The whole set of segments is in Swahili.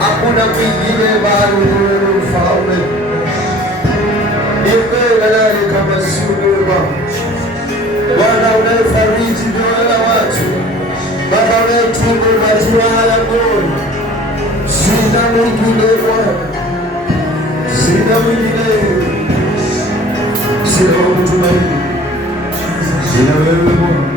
hakuna mwingine bali wewe Mfalme. Ni wewe nani kama si wewe Bwana? Bwana unayefariji mioyo ya watu, Bwana unayetibu majeraha ya moyo. Sina mwingine Bwana, sina mwingine, sina mtumaini, sina wewe Bwana.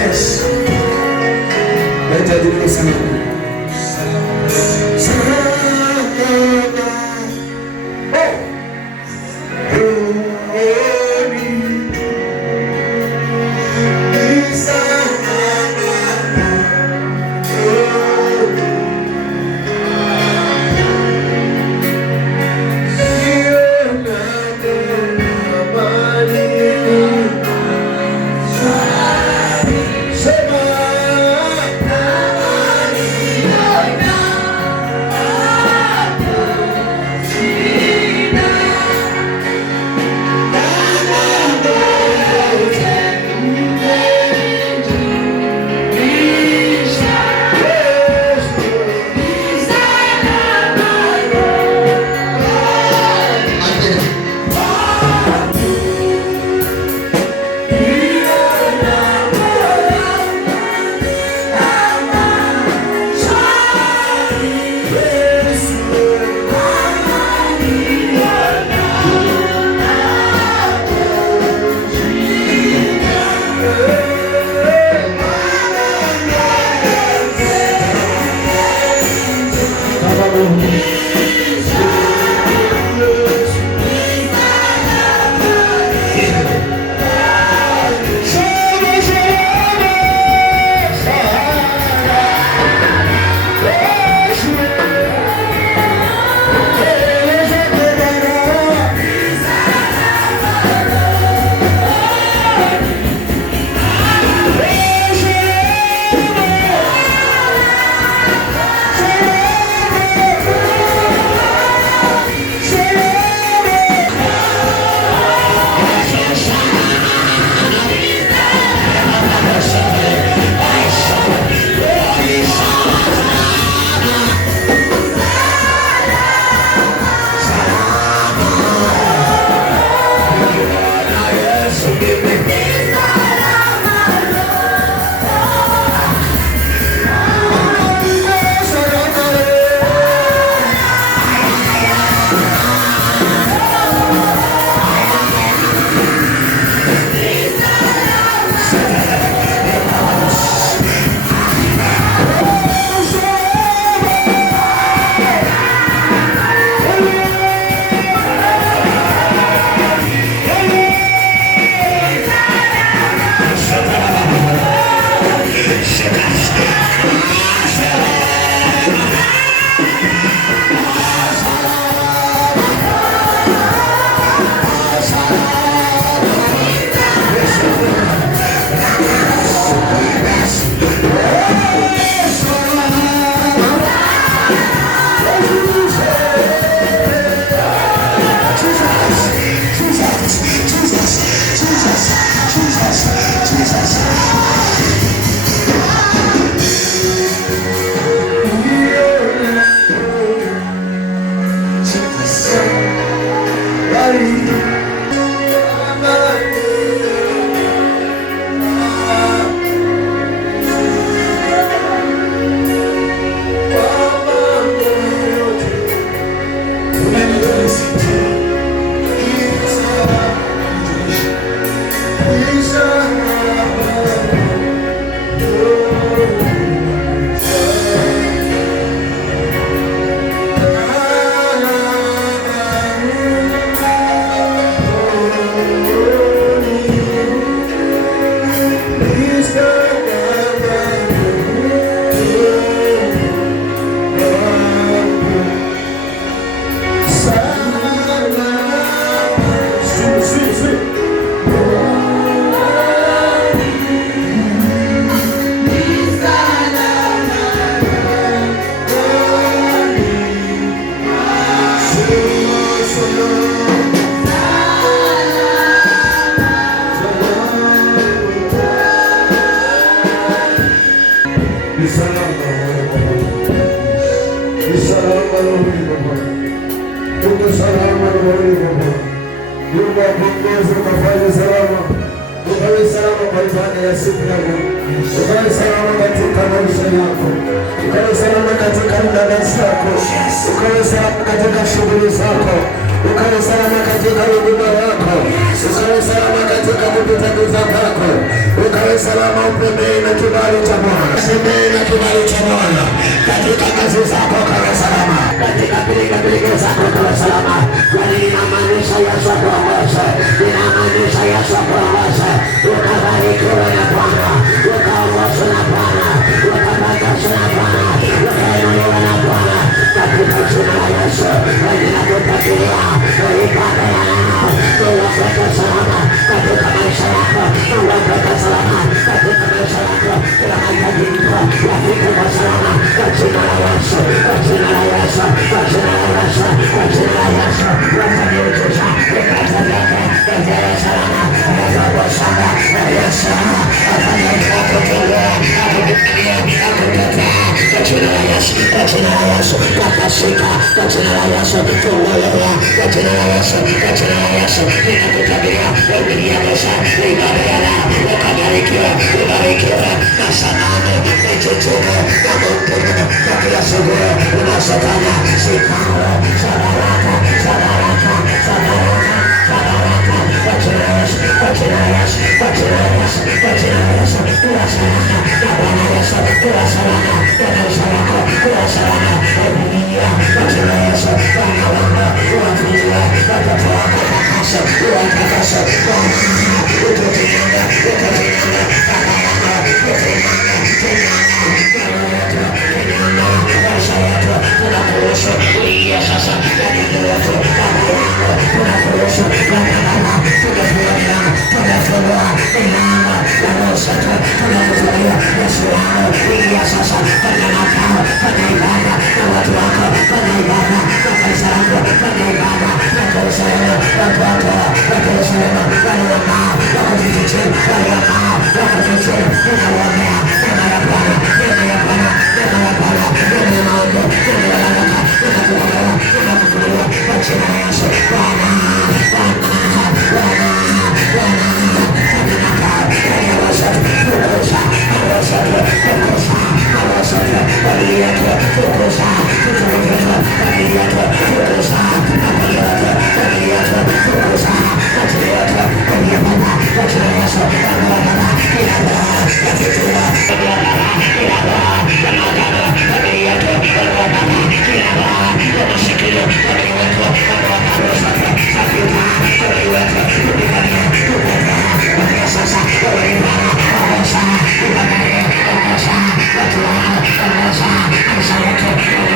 Yes. Let us do something. ndani ya siku ya leo. Ukawe salama katika maisha yako. Ukawe salama katika nafsi yako. Ukawe salama katika shughuli zako. Ukawe salama katika huduma yako. Ukawe salama katika kupita giza kwako. Ukawe salama upembee na kibali cha Bwana. Upembee na kibali cha Bwana. Katika kazi zako ukawe salama. Katika pilika zako ukawe salama. Kwani inamaanisha Yesu akuongoze. Inamaanisha Yesu akuongoze. Ukabarikiwe na Bwana. Ukaongozwe na Bwana. Ukabarikiwe na Bwana. Ukainuliwe na Bwana. Katika jina la Yesu. Ninakutakia ibada ya leo. Uweke salama katika maisha yako. Uweke salama katika maisha yako. Kila mahitaji yako yafike kwa salama. Kwa jina la Yesu. Kwa jina la Yesu. Kwa jina la Yesu. Kwa jina la Yesu. Wafanye ujuza. Ukatendeke. Kwenye salama. Kwa shamba. Yesu. Afanye kutembea. Akukutia. Akutetea. Kwa jina la Yesu. Kwa jina la Yesu. Kakashika. Kwa jina la Yesu. Tumelea. Kwa jina la Yesu. Kwa jina la Yesu. Ninakutabiria. Ukiniagesha. Ninabela. Ukabarikiwa. Ubarikiwa. Nasamame. Nichuchuke. Nakumpenda. Kwa kila shughuli. Unasofanya. Shikao. Sabaraka. Sabaraka. Sabaraka. Sabaraka. Kwa jina la Yesu. Kwa jina la Yesu. Kwa jina la Yesu. Kwa jina la Yesu. Kuwa salama. Na Bwana Yesu. Kuwa salama. Kwa maisha yako. Kuwa salama. Kwa dunia. Kwa jina la Yesu. Bwana wangu. Uwafilia. Watoto wako. Takasa. Uwatakasa. Bwana. Ututinanga. Ututinanga. Baba wangu. Utinanga. Tinanga. Bwana wetu. Tinanga. Maisha yetu. Tunakuruhusu. Uingie sasa. Katika yetu. Baba wangu. Tunakuruhusu. Bwana Baba. Tunafungulia. Tunafungua. Milango. Ya roho zetu. Tunakufungulia. Yesu wangu. Uingie sasa. Fanya makao. Fanya ibada. Na watu wako. Fanya ibada. Na kanisa lako. Fanya ibada. Na kanisa lako. Watu wako. Watu wasalama. Wale ambao. Wako vijijini. Wale ambao. Wako vijijini. Tunawaombea. Neema ya Bwana. Neema ya Bwana. Neema ya Bwana. Neema ya maombi. Neema ya baraka. Tunakuombea. Tunakufungulia. Kwa jina la Yesu. Bwana. Bwana. Bwana. Bwana. Fanya makao. Fanya wasafi. Tukuza. Wasafi. Tukuza. Wasafi. Familia yetu. Tukuza. Tutukuza. Familia yetu. Tukuza. Familia yetu. Familia yetu. Tukuza. Familia yetu. Familia Baba. Kwa jina la Yesu. Baba. Kila Baba. Katika. Kila Baba. Kila Baba. Kila Baba. Familia yetu. Baba. Kila Baba. Kwa mshikilo. Familia yetu. Baba. Wasafi. Sakita. Familia yetu. Tukifanya. Tukifanya. Kwa sasa. Kwa ibada. Kwa sasa. Ibada. Kwa sasa. Watu wao. Kwa sasa. Kanisa yetu.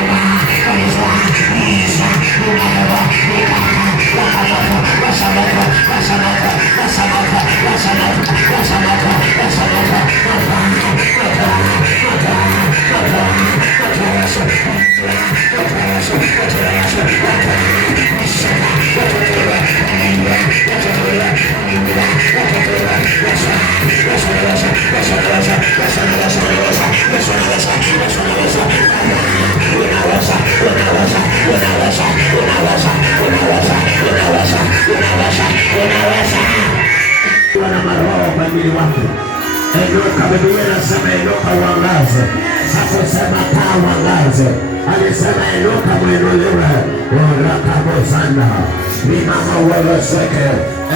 Kwa kanisa. Kanisa. Unaelewa. Nikaka. Wakataka. Wasamaka. Wasamaka. Wasamaka. Wasamaka. Wasamaka. Wasamaka. Wapana. Wapana. Wapana. Wapana. Watarasha. Watarasha. Watarasha. Wapana. Wasaka. Watatewa. Wanaingia. Watatewa. Wanaingia. Watatewa. Wasaka. Wasanawasa. Wasanawasa. Wasanawasa. Wasanawasa. Wasanawasa. Unawasa. Unawasa. Unawasa. Unawasa. Unawasa. Unawasa. Unawasa. Unawasa. Wana maroho kwa mwili wako. Inuka, Biblia inasema inuka uangaze. Hakusema kaa uangaze. Alisema inuka mwinuliwe. Urakabozana. Simama uelezeke.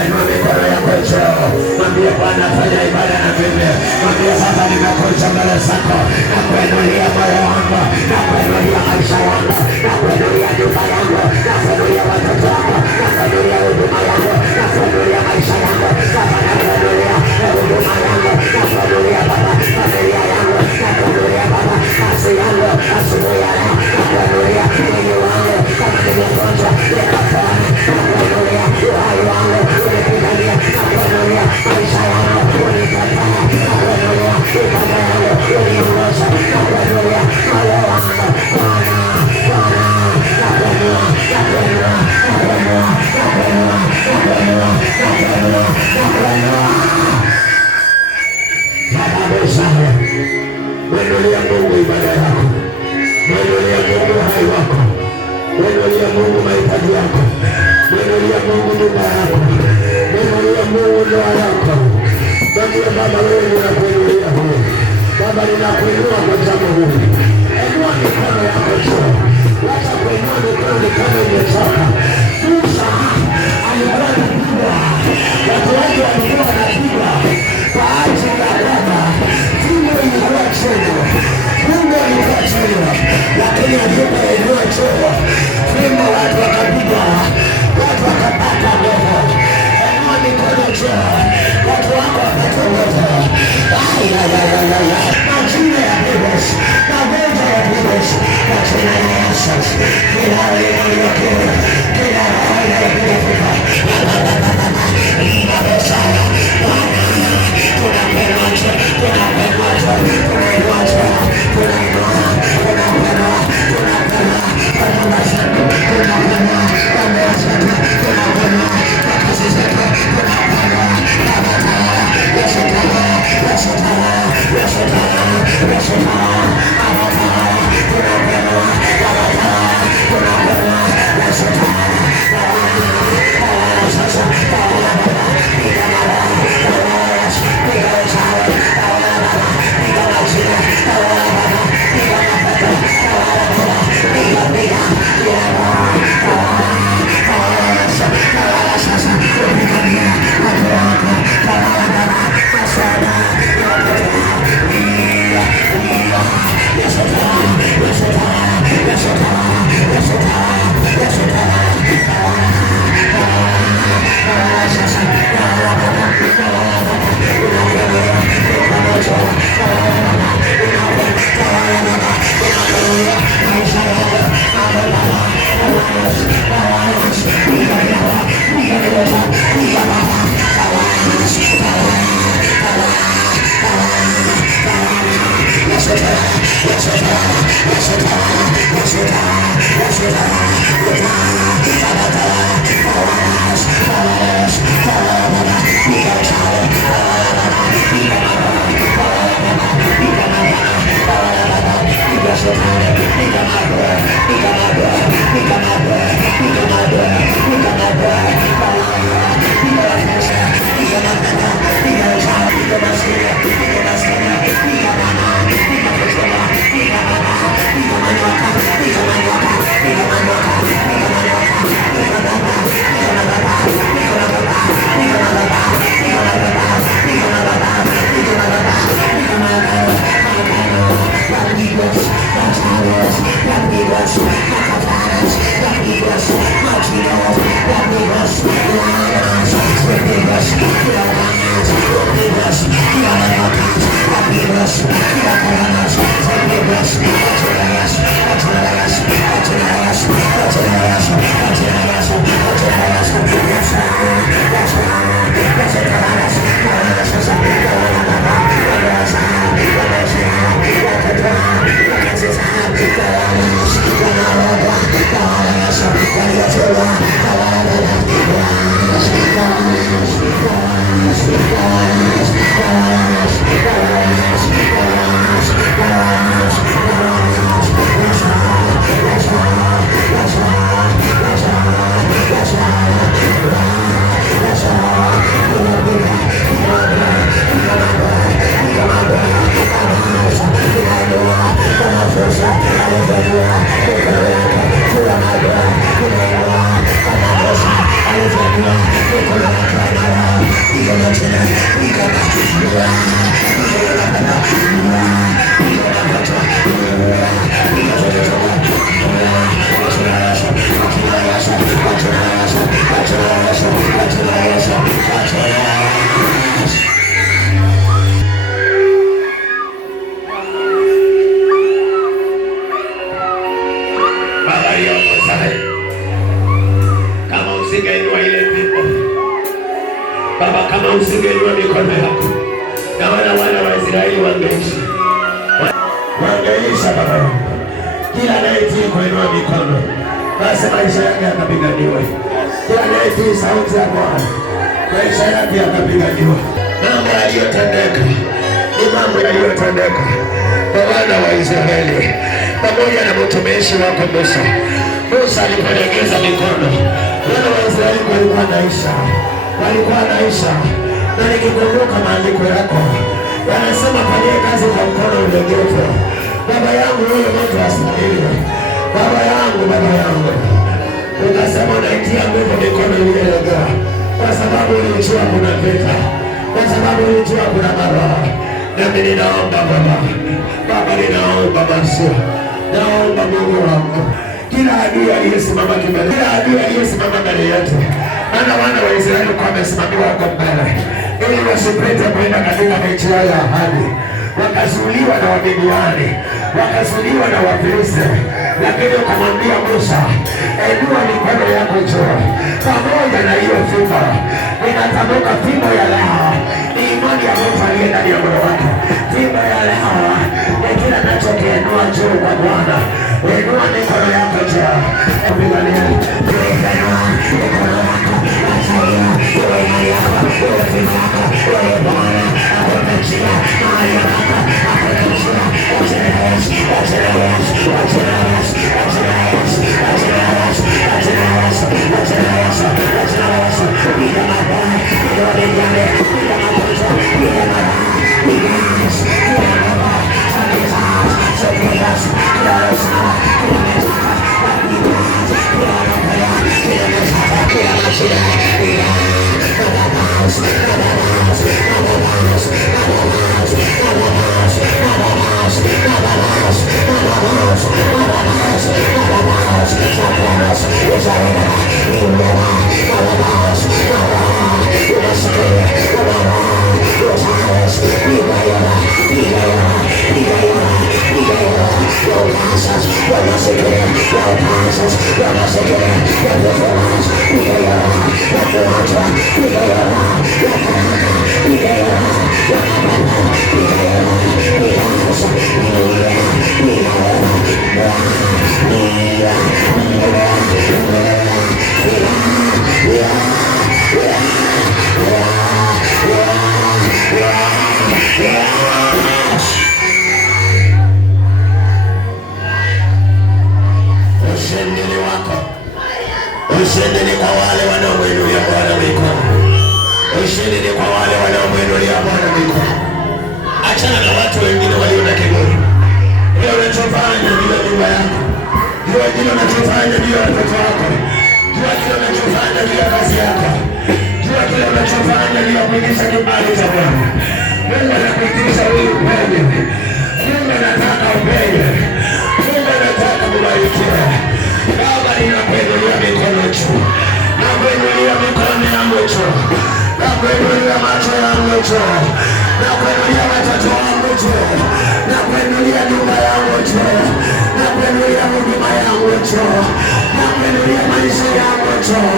Inua mikono yako juu. Mwambie Bwana fanya ibada na mimi. Mwambie Baba nimekuja mbele zako. Na kuinulia moyo wangu. Na kuinulia maisha yangu. Na kuinulia nyumba yangu. Na kuinulia watoto wangu. Na kuinulia huduma yangu. Na kuinulia maisha yangu. Na kuinulia huduma yangu. Na kuinulia Baba familia yangu. Na kuinulia Baba kazi yangu. Asubuhi ya leo. Na kuinulia mwili wangu. Kama nimegonjwa nikapona. Na kuinulia uhai wangu. Unipigania. Na kuinulia maisha yangu. Unitetea. Na kuinulia ibada yangu. Uniongoza. Na kuinulia moyo wangu. Bwana. Bwana. Na kuinua. Na kuinua. Na kuinua. Na kuinua. Na kuinua. Na kuinua. Na kuinua. Yababosana. Mwinulia Mungu ibada yako. Mwinulia Mungu uhai wako. Mwinulia Mungu mahitaji yako. Mwinulia Mungu nyumba yako. Mwinulia Mungu ndoa yako. Mwambie Baba, wewe ninakuinulia huyu Baba, ninakuinua kwa jambo hili. Inua mikono yako juu, wacha kuinua mikono kama imechoka. Musa alikuwa anapigwa, watu wake walikuwa wanapigwa kwa ajili ya Baba. Fimbo ilikuwa chini, fimbo ilikuwa chini, lakini alipoinua chini fimbo watu wakapigwa, watu wakapata nguvu. Inua mikono juu, watu wako wapata nguvu. Majina ya Biblia, magonjwa ya Biblia, majina ya Yesu, kila aina kila Baba, kama usingeinua mikono yako na wana wa Israeli wangeisha Baba yangu. Kila anayetii kuinua mikono basi maisha yake yakapiganiwe. Kila anayetii sauti ya Bwana maisha yake yakapiganiwa. Mambo yaliyotendeka ni mambo yaliyotendeka kwa wana wa Israeli pamoja na mtumishi wako Musa. Musa alipolegeza mikono, wana wa Israeli walikuwa naisha na nikikumbuka maandiko yako yanasema fanyie kazi kwa mkono mlegevu. Baba yangu, huyo mtu astahili. Baba yangu, ukasema unaitia nguvu mikono iliyolegea, kwa sababu ulijua kuna vita, kwa sababu ulijua kuna maroho. Nami ninaomba Baba, ninaomba basi, naomba Mungu wangu, kila adui aliyesimama mbele yetu, maana wana wa Israeli kwa wamesimamiwa huko mbele ili wasipite kwenda katika nchi yao ya ahadi, wakazuiliwa na Wamidiani, wakazuiliwa na Wafilisti, lakini ukamwambia Musa, inua mikono yako juu. Pamoja na hiyo fimbo inatamka fimbo ya Laha, ni imani ya mtu aliye ndani ya moyo wake. Fimbo ya Laha ni kila anachokiinua juu kwa Bwana. Inua mikono yako juu, pigania ushindi ni kwa wale wanaomwinulia Bwana mikono. Ushindi ni kwa wale wanaomwinulia Bwana mikono. Achana na watu wengine walio na kiburi. Ndio unachofanya ndio nyumba yako. Ndio kile unachofanya ndio watoto wako. Ndio kile unachofanya ndio kazi yako. Ndio kile unachofanya ndio kuingiza kibali cha Bwana. Mungu anakuitisha wewe upenye. Mungu anataka upenye. Mungu anataka kubarikiwa. Baba, ninakuinulia mikono juu. Nakuinulia mikono yangu juu. Nakuinulia macho yangu juu. Nakuinulia watoto wangu juu. Nakuinulia nyumba yangu juu. Nakuinulia huduma yangu juu. Nakuinulia maisha yangu juu.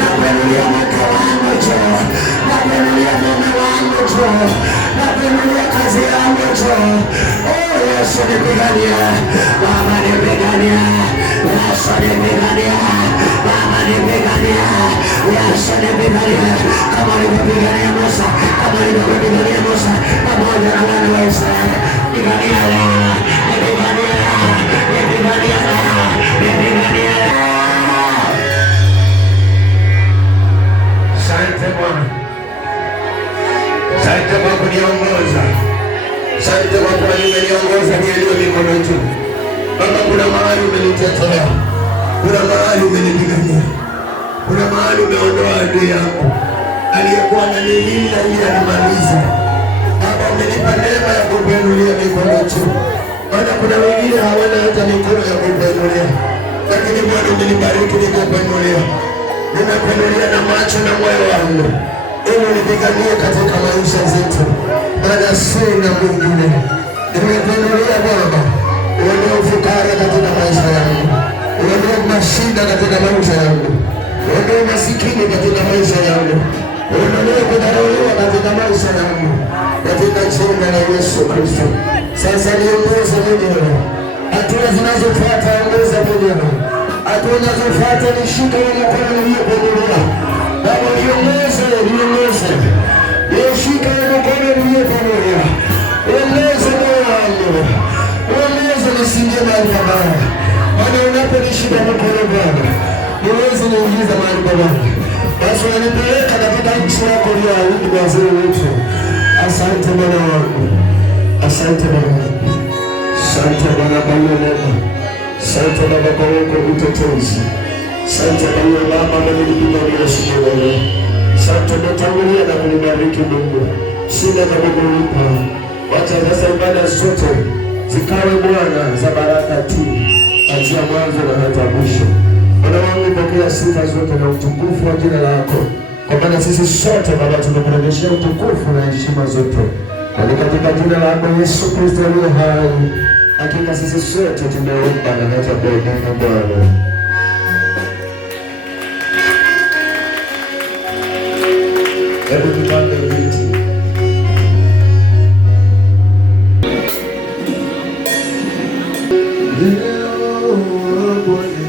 Nakuinulia mke wangu juu. Nakuinulia mume wangu juu. Nakuinulia kazi yangu juu. Oh Yesu, nipigania. Baba, nipigania. Yesu, nipigania. Baba, nipigania. Yesu, nipigania. Kama ulivyopigania Musa, kama ulivyopigania Musa pamoja na wana wa Israeli. Pigania leo, nipigania, nipigania leo, nipigania leo. Asante Bwana. Asante kwa kuniongoza. Asante kwa kuwa umeniongoza nielewe mikono juu. Baba, kuna mahali umenitetea. Kuna mahali umenipigania. Kuna mahali umeondoa adui yangu aliyekuwa ananilinda ili animalize. Baba, umenipa neema ya kukuinulia mikono juu. Maana kuna wengine hawana hata mikono ya kukuinulia. Lakini Bwana umenibariki nikukuinulia. Nimekuinulia na macho na moyo wangu ili unipiganie katika maisha zetu. Maana sina mwingine. Nimekuinulia Baba, uondoe ufukara katika maisha yangu. Uondoe mashida katika maisha yangu. Uondoe masikini katika maisha yangu. Uondoe kudharauliwa katika maisha yangu. Katika jina la Yesu Kristo. Sasa niongoze mwenyewe. Hatua zinazofuata ongoza mwenyewe. Hatua zinazofuata nishike ile mkono niliyokuinulia. Baba, niongoze. Nishike ile mkono niliyokuinulia. Ongoza moyo wangu. Ongoza nisingie mahali pabaya. Maana unaponishika mkono Bwana, niweze kuingiza mahali pabaya. Basi unanipeleka katika nchi yako uliyoahidi wazee wetu. Asante Bwana wangu, asante Bwana wangu, asante Bwana kwa hiyo neema, asante Baba kwa wako utetezi, asante kwa hiyo Baba amenipigania siku ya leo, asante umetangulia na kunibariki Mungu, sina za kukulipa. Wacha sasa ibada zote zikawe Bwana za baraka tu, kuanzia mwanzo na hata mwisho. Bwana wangu, pokea sifa zote na utukufu wa jina lako, kwa maana sisi sote Baba tunakurejeshea utukufu na heshima zote, kwani katika jina lako Yesu Kristo aliye hai, hakika sisi sote tumeomba na hata kuamini Bwana. Hebu tupande viti. Leo Bwana